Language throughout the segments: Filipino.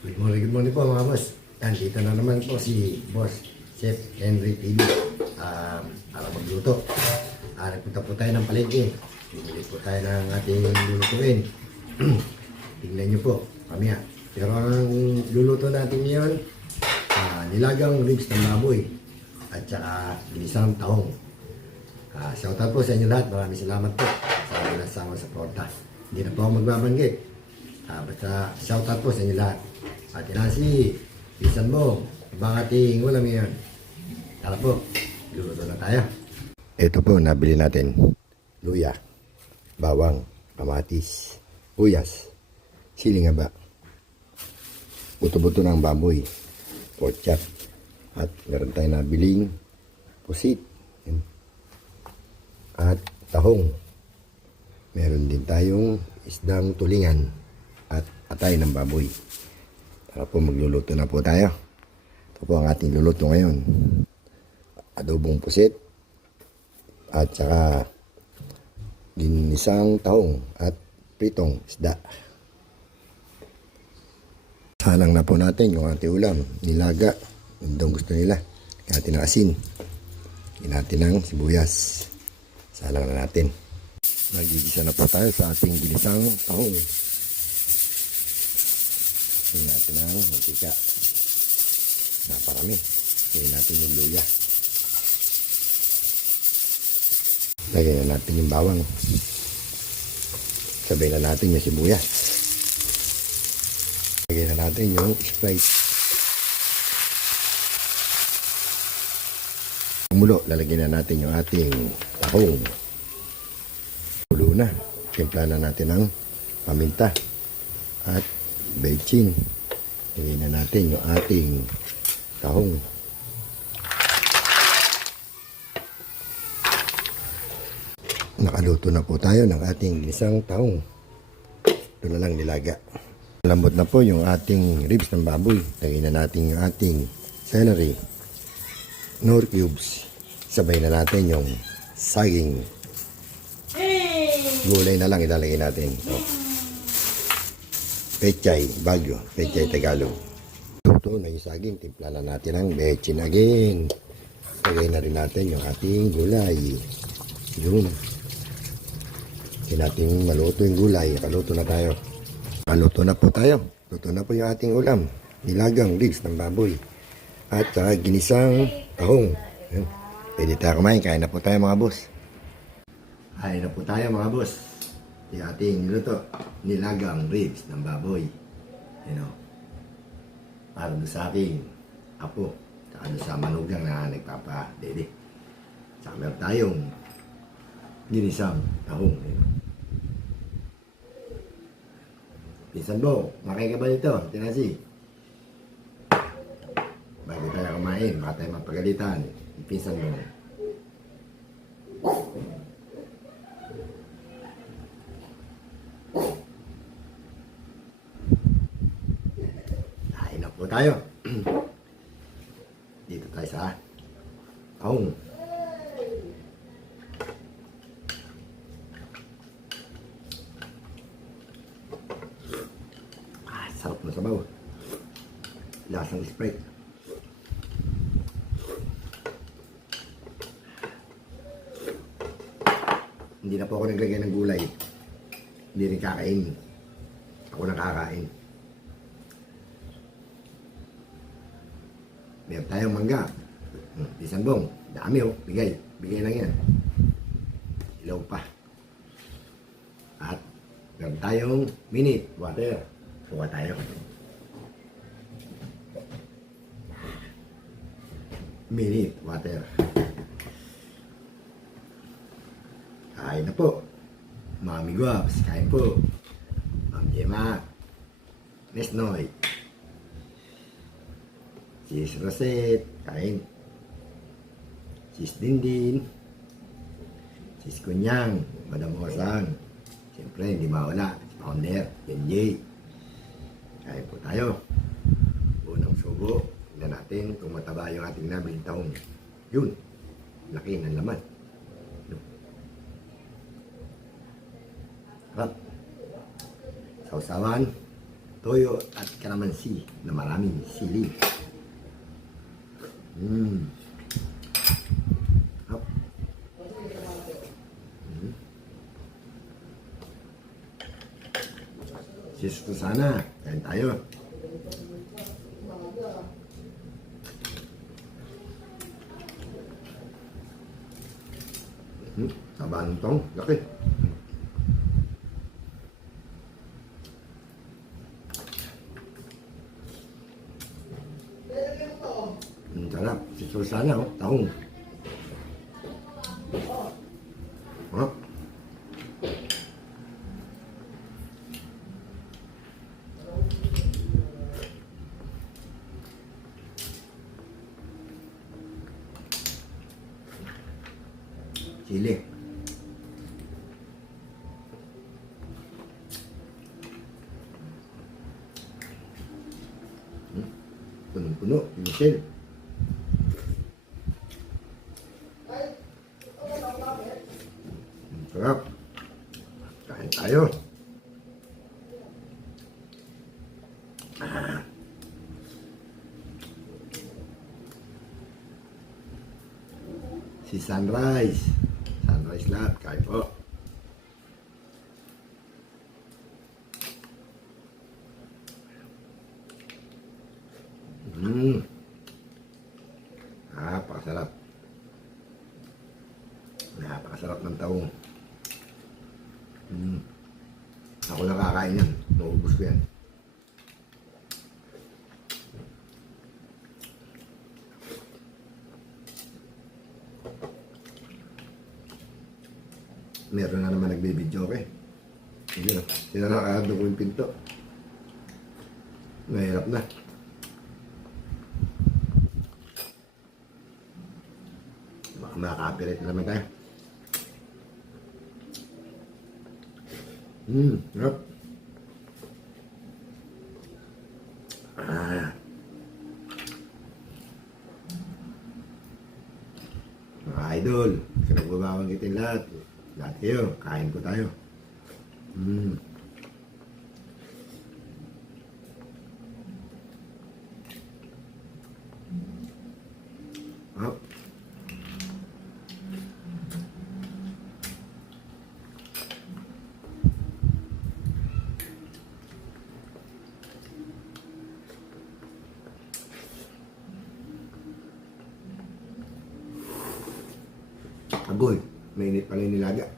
Good morning po mga boss. Dito na naman po si Boss Chef Henry TV para magluto. Nagpunta po tayo ng palengke. Bumili po tayo ng ating lulutuin. Tingnan nyo po, mamaya. Pero ang luluto natin ngayon, nilagang ribs ng baboy at saka ginisang tahong. Shoutout po sa inyo lahat. Maraming salamat po sa ilang sa porta. Hindi na po ako magbabanggit. Basta shoutout po sa inyo lahat. Ate Nancy, bisan mo, ibang ating ulam ngayon. Tara po, luluto na tayo. Ito po, nabili natin. Luya, bawang, kamatis, uyas, siling haba, buto-buto ng baboy, pork chop, at meron tayong nabiling pusit, at tahong. Meron din tayong isdang tulingan at atay ng baboy. Tara po, magluluto na po tayo. Ito po ang ating luluto ngayon. Adobong pusit at saka ginisang tahong at pritong isda. Salang na po natin yung ating ulam. Nilaga, yung gusto nila. Natin ng asin. Natin ng sibuyas. Salang na natin. Magigisa na po tayo sa ating ginisang tahong. Hingin natin ang mantika. Naparami. Hingin natin yung luya. Lagyan na natin yung bawang. Sabay na natin yung sibuyas. Lagyan na natin yung Sprite. Kumulo, lalagyan na natin yung ating tahong. Kulo na. Timpla na natin ng paminta. At bechin. Lagyan na natin yung ating tahong. Nakaluto na po tayo ng ating ginisang tahong. Ito na lang nilaga. Lambot na po yung ating ribs ng baboy. Lagyan na natin yung ating celery, nor cubes. Sabay na natin yung saging. Gulay na lang ilalagay natin. Pechay, Baguio, Pechay, Tagalog. Luto na yung saging, timpla na natin ang bechin again. Lagay na rin natin yung ating gulay. Yun. Hindi natin maluto yung gulay. Nakaluto na tayo. Nakaluto na po tayo. Luto na po yung ating ulam. Nilagang ribs ng baboy. At saka ginisang tahong. Yun. Pwede tayo kumain. Kain na po tayo mga boss. Kain na po tayo mga boss. Yung ating niluto, nilagang ribs ng baboy. Para doon sa aking apo. Saka doon sa manugang na nagpapa-dede. Saka meron tayong ginisang tahong. Pinsan mo, makay ka ba dito? Tinasi. Bago tayo kumain, baka tayo mapagalitan. Pinsan mo. Tayo. Dito tayo sa tahong. Sarap na sabaw. Lasang Sprite. Hindi na po ako naglagay ng gulay. Hindi rin kakain. Ako nakakain. Meron tayong mangga. Isang bong. Dami oh. Bigay. Bigay lang yan. Ilaw pa. At meron tayong minute water. Kuha tayo. Minute water. Kain na po. Mami Guaps. Kain po. Ma'am Gemma. Miss Noy. Sis Rosette, kain. Sis Dindin. Sis Kunyang, Madam Hosang. Siyempre, hindi mawala. Si Founder, Genji. Kain po tayo. Unang subo. Tignan natin kung mataba yung ating nabiling tahong. Yun. Laki ng laman. Harap. Sausawan. toyo at kalamansi na maraming sili. Hop. Sis ko sana, kain tayo. Taba ng tong, laki. Sarap, si Susana, oh, tahong. Oh. Sili. Punong-puno, Michelle. Sarap. Kain tayo. Si Sunrise. Sunrise lahat. Kain po. Napakasarap. Napakasarap ng taong. Ako nakakain yan. Maubos ko yan. Meron na naman nagbibidyo ko eh. Sige na. Sinanakado ko yung pinto. Mahirap na. Baka makapirit na naman tayo. Sarap. Mga idol, sinagbabawang itin lahat. Lahat kayo, kain ko tayo. Hop. Aboy, mainit pala yung nilaga.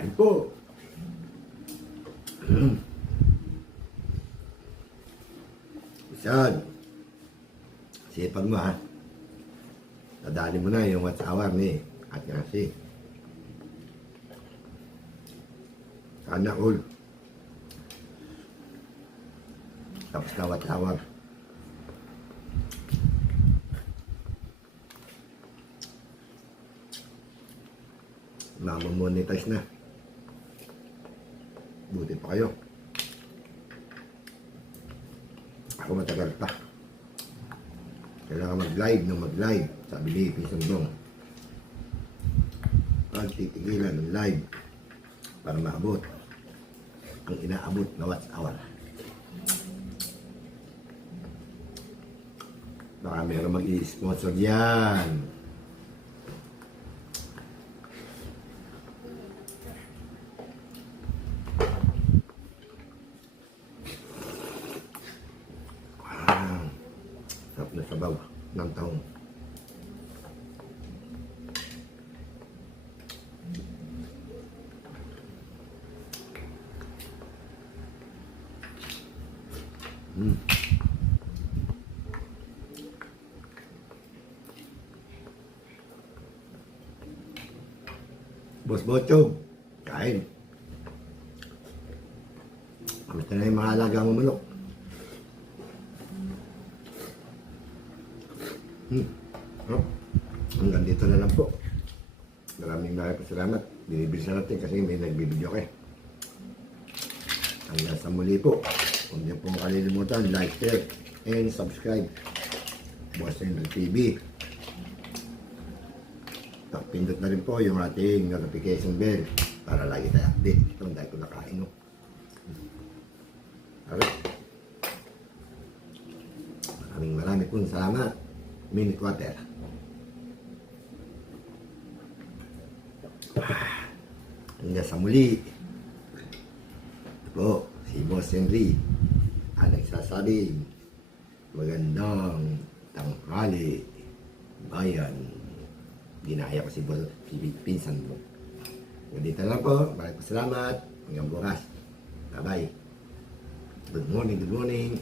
Kain po. Isan. Sipag mo ha. Nadali mo na yung watch hour ni at nasi. Sana all. Tapos na watch hour. Mamamonetize na. Buti pa kayo. Ako matagal pa. Kailangan mag-live ng mag-live. Sabi ni Pisong Dong. Pagtitigilan ng live para maabot ang inaabot na watch hour. Baka mayroon mag-i-sponsor yan. Sarap na sabaw ng taong. Boss Botchog, kain. Kamusta na yung mga alaga mo manok? Oh, hanggang dito na lang po. Maraming salamat. Binibilisan natin kasi may nagbibideo kayo. Hanggang sa muli po. Huwag niyo pong kalilimutan, like, share, and subscribe. Boss Henry TV. Pindot na rin po yung ating notification bell para lagi tayo update. Ito, dahil ko nakain, no? Alright. Maraming pong salamat. Minute water. Hanggang sa muli. Ito po, si Boss Henry ang nagsasabing magandang tanghali bayan. Ginaya ko si pinsan mo. Ganito lang po. Maraming salamat. Hanggang bukas. Bye-bye. Good morning, good morning.